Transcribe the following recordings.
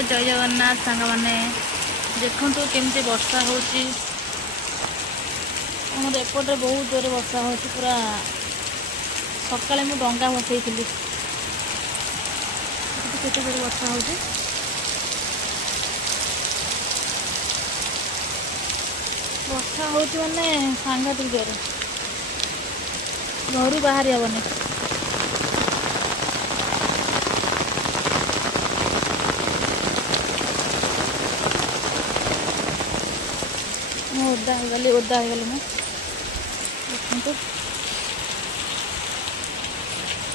जय जगन्नाथ सांग मैंने देखु केमती वर्षा होची एपटे बहुत जोर वर्षा हो पूरा सकाले मु डंगा भसई थी केते जोर वर्षा हो वर्षा हो माने सांघातिक जोर घर बाहरी हेनी ओदा हो गली मैं देखो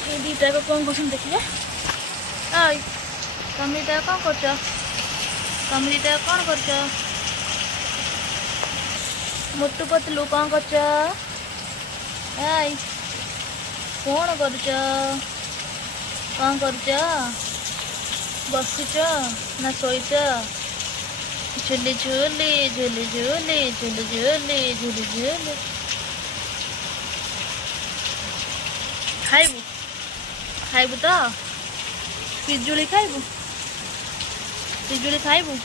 ये दीटा को कौन कर देखिए तुम दीटा कौन कर तुम दीटा कौन कर मोटू पतलू कौन कर कौन कर बसीच ना शोच झुली झुली झुली झुली झुली झुली झुली झुली खाइबू खाइबू तो पिजुली खाइबू पिजुली खाइबू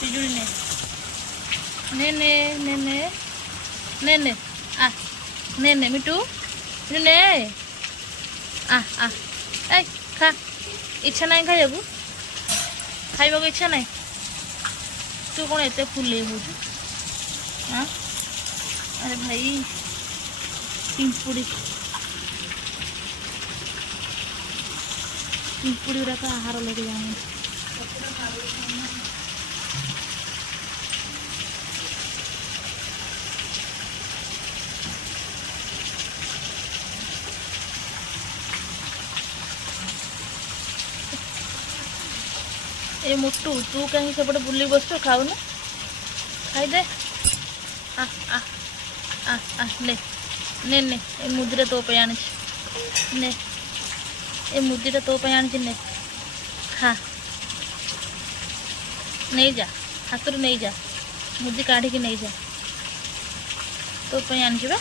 पिजुली ने ने ने ने ने ने आ ने ने मिटू ने आ ए खा इच्छा नहीं खाइबू खाइबा को इच्छा नहीं तू कौन एते फुले हो हाँ अरे भाई पिंपुड़ी पिंपुड़ी गुरा का आहार लेके जाने ए मोटू तू कहीं सेपटे बुली बस खाऊ ना खाईदे आ आ आ आ ले ने ने ए मुद्रा तो पे आनी ने ए मुद्रा तो पे आनी ने खा नहीं जा हाथ रू नहीं जा मुद्दी काढ़ी की नहीं जा तो पे आनी बा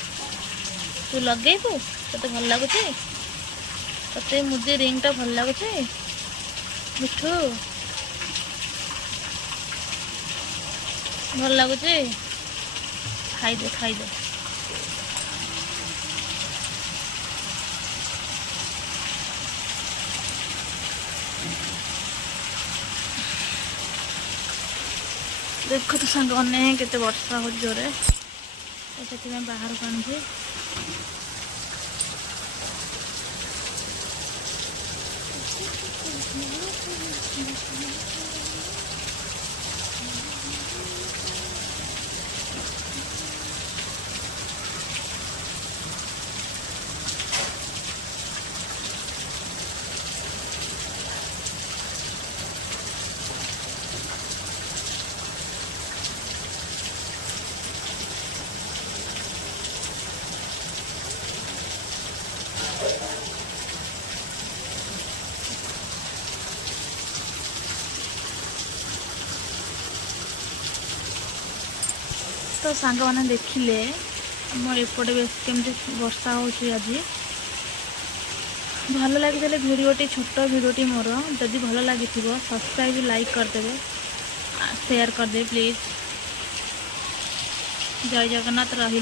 तू लगेबू ते भल लगुच ते मुद्दी रिंग टा भल लगुच मिठू भल लगुच खाईदे खाईदे देखो तो सांग मैंने केते वर्षा हो जोरे से बाहर को आनी तो सांग मैंने देखिले आम एपटे केमती वर्षा हो आज भल लगी भिडटी छोट भिडटी मोर जदि भल लगी सब्सक्राइब लाइक करदे शेयर करदे प्लीज जय जगन्नाथ रही।